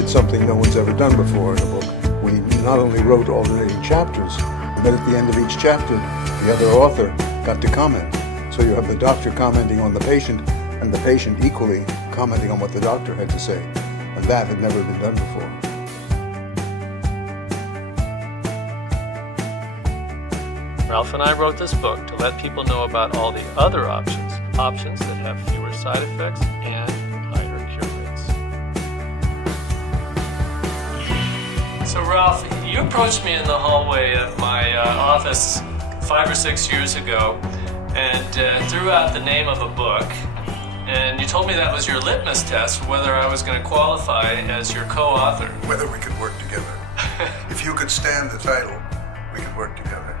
did something no one's ever done before in a book. We not only wrote alternating chapters, but at the end of each chapter, the other author got to comment. So you have the doctor commenting on the patient, and the patient equally commenting on what the doctor had to say. And that had never been done before. Ralph and I wrote this book to let people know about all the other options that have fewer side effects and higher cure rates. So Ralph, you approached me in the hallway of my office 5 or 6 years ago and threw out the name of a book, and you told me that was your litmus test for whether I was going to qualify as your co-author. Whether we could work together. If you could stand the title, we could work together.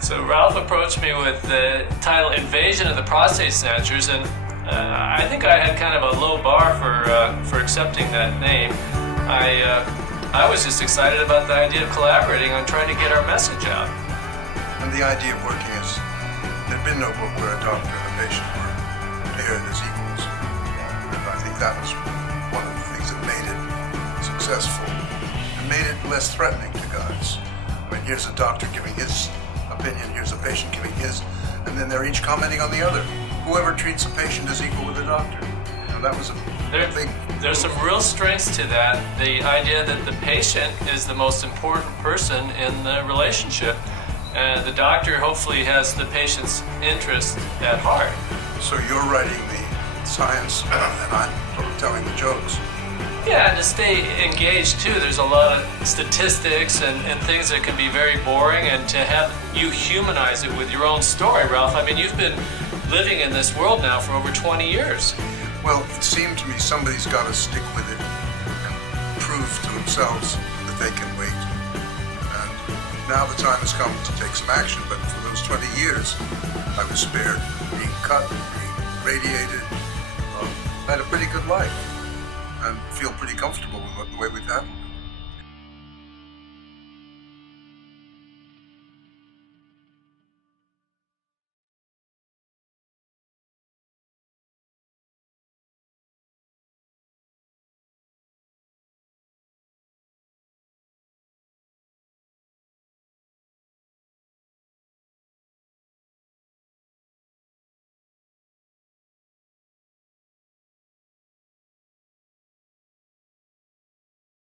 So Ralph approached me with the title Invasion of the Prostate Snatchers, and I think I had kind of a low bar for accepting that name. I was just excited about the idea of collaborating on trying to get our message out. And the idea of working is, there'd been no book where a doctor and a patient were paired as equals. And I think that was one of the things that made it successful and made it less threatening to guys. I mean, here's a doctor giving his opinion, here's a patient giving his, and then they're each commenting on the other. Whoever treats a patient is equal with the doctor. Now that was a big... There's some real strengths to that. The idea that the patient is the most important person in the relationship, and the doctor hopefully has the patient's interest at heart. So you're writing the science and I'm sort of telling the jokes. Yeah, and to stay engaged too. There's a lot of statistics and things that can be very boring, and to have you humanize it with your own story, Ralph. I mean, you've been living in this world now for over 20 years. Well, it seemed to me somebody's got to stick with it and prove to themselves that they can wait. And now the time has come to take some action, but for those 20 years, I was spared being cut, being radiated. I had a pretty good life and feel pretty comfortable with the way we've had it.